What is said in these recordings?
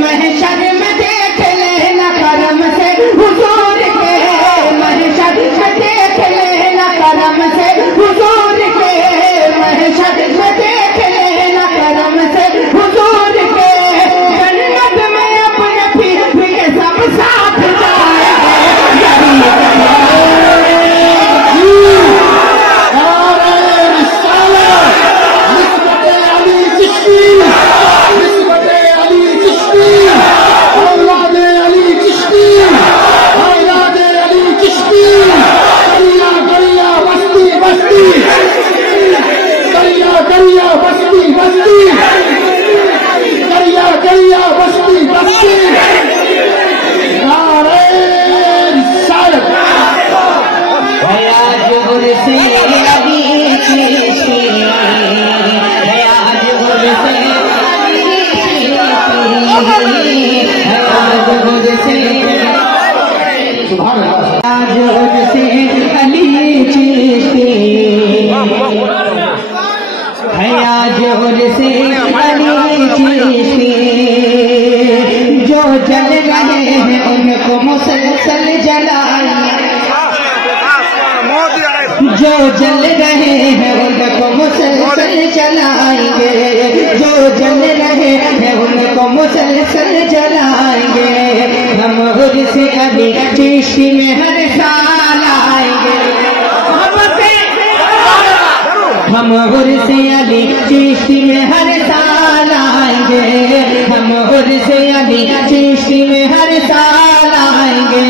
महशर में देख लेना करम से हुजूर के, महशर में देख लेना करम से हुजूर के, महशर में देख लेना करम से हुजूर के, जन्नत में अपने फिर के सब साथ जो जल रहे हैं उनको मुसलसल जलाएंगे, जो जल रहे हैं उनको मुसलसल जलाएंगे, जो जल रहे हैं उनको मुसलसल जलाएंगे। हम उर्स अली चिश्ती में हर साल आएंगे, हम उर्स अली चिश्ती में हर साल आएंगे, हम उर्स अली चिश्ती में हर साल आएंगे।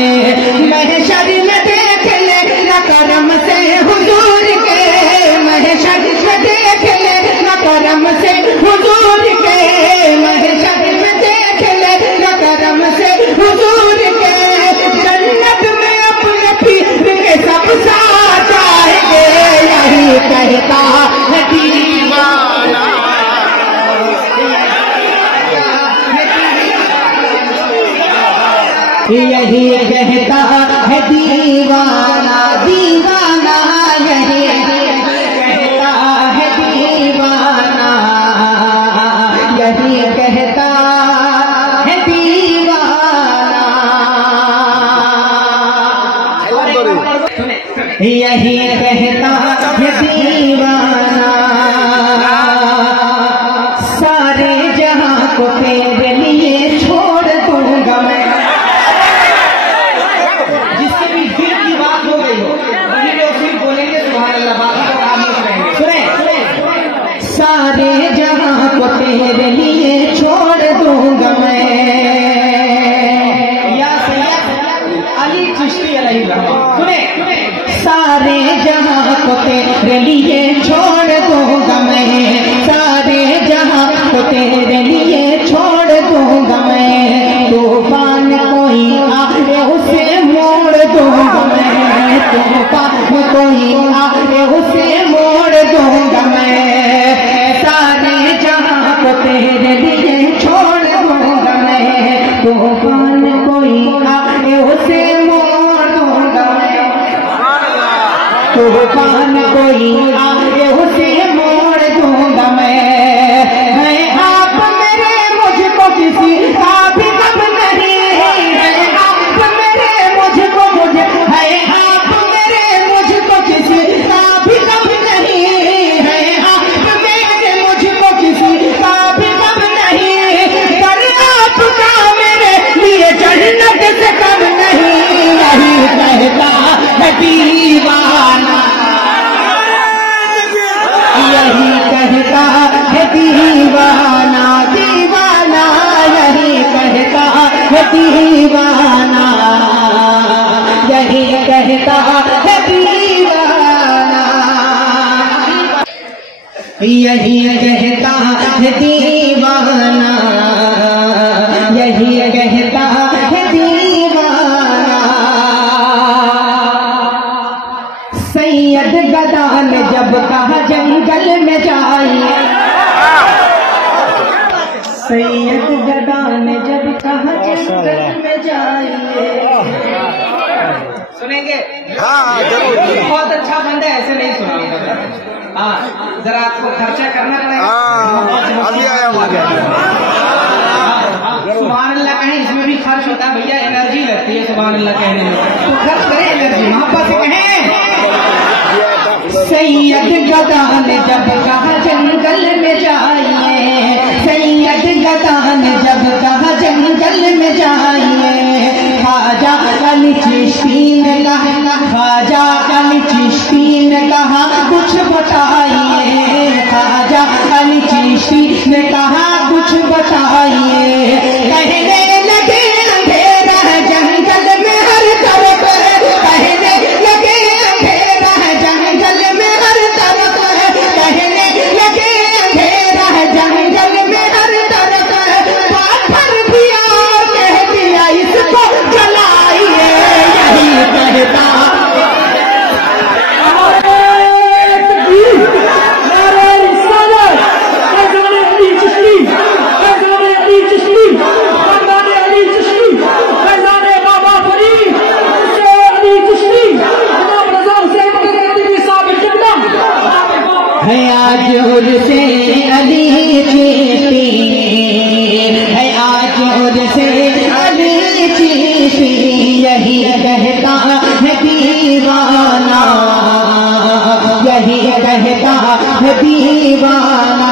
महशर में देख लेना करम से हुजूर के, महशर में देख लेना करम से हुजूर के, महशर में देख लेना करम से हुजूर के, जन्नत में अपने फिर के सब साथ आएंगे। यही कहता है दीवाना, यही कहता है दीवाना, दीवाना यही कहता है दीवाना, यही कहता है दीवाना, यही कहता है दीवाना। सारे जहां को तेरे लिए छोड़ दूंगा मैं, जिससे भी दिल की बात हो गई हो वही लोग सिर्फ बोलेंगे सुभान अल्लाह, बाकी तो खामोश रहेंगे। सुने सारे जहां को तेरे लिए छोड़ दूंगा मैं, या सैयद अली चिश्ती अलैहिर्रहमत। सुने सारे जहां को तेरे लिए छोड़ दूंगा मैं, सारे जहां को तेरे लिए छोड़ दूंगा मैं। तूफान कोई आए उसे मोड़ दूंगा मैं, तूफान कोई आए उसे मोड़ दूंगा मैं। सारे जहां को तेरे लिए छोड़ दूंगा मैं, तूफान कोई आए उसे मोड़ दूंगा मैं, तूफान कोई आए उसे मोड़ दूंगा मैं। है आप मेरे मुझको किसी का भी गम नहीं, है आप मेरे मुझको मुझे, है आप मेरे मुझको किसी का भी गम नहीं, है आप मेरे मुझको किसी का भी गम नहीं, पर आपका मेरे लिए जन्नत से कम नहीं। यही कहता है दीवाना, यही कहता है दीवाना, दीवाना यही कहता है दीवाना, यही कहता है दीवाना, यही कहता है दीवाना, यही कहता है दीवाना। सैयद गदा ने जब कहा जंगल में जाइए, सैयद गदा ने जब कहा जंगल में जाइए, सुनेंगे? हाँ जरूर। बहुत अच्छा बंदा है, ऐसे नहीं सुनाऊंगा। हाँ जरा आपको खर्चा करना पड़ेगा। हाँ अभी आया हुआ सुभान अल्लाह कहें, इसमें भी खर्च होता है भैया, एनर्जी लगती है सुभान अल्लाह कहने में, तो खर्च करें एनर्जी, मोहब्बत से कहें। सैयद गदा ने जब कहा जंगल में जाइए, सैयद गदा ने जब कहा जंगल में जाइए, ख्वाजा अली चिश्ती ने कहा, ख्वाजा अली चिश्ती ने कहा कुछ बताइए, ख्वाजा अली चिश्ती ने कहा कुछ बताइए। कहने लगे अंधेरा है जंगल में हर तरफ है, कहने लगे अंधेरा है जंगल में हर तरफ है, कहने लगे अंधेरा है जंगल में हर तरफ है, पाथर भी और कह दिया इसको जलाइए, यही कहता है आज उर्से अली चिश्ती, है आज उर्से अली चिश्ती, यही कहता है दीवाना, यही कहता है दीवाना।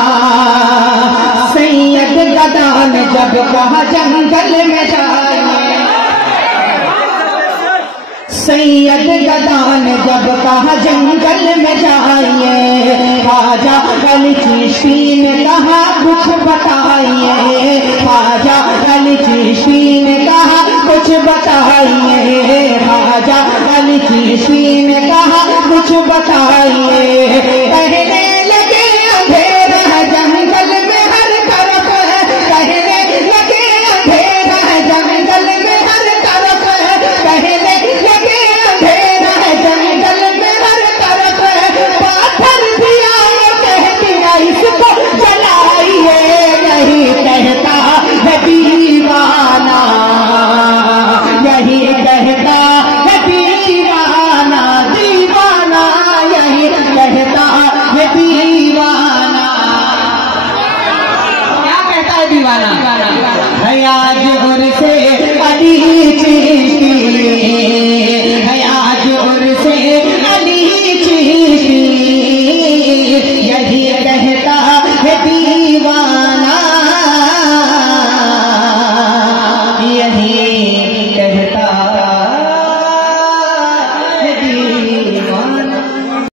सैयद गदा ने जब कहा जंगल में जाइए, सैयद गदा ने जब कहा जंगल में जाइए, ख्वाजा अली चिश्ती ने कहा कुछ बताइए, ख्वाजा अली चिश्ती ने कहा कुछ बताइए, ख्वाजा अली चिश्ती ने कहा कुछ बताइए। कहने लगे अंधेरा है जंगल में हर तरफ है, कहने लगे अंधेरा है जंगल में हर तरफ है, कहने लगे अंधेरा है जंगल में हर तरफ है, पाथर भी आए कह दिया इसको जलाइए, यही कहता है दीवाना, यही कहता है दीवाना, दीवाना यही कहता है दीवाना। क्या कहता है दीवाना? है आज उर्से अली चिश्ती,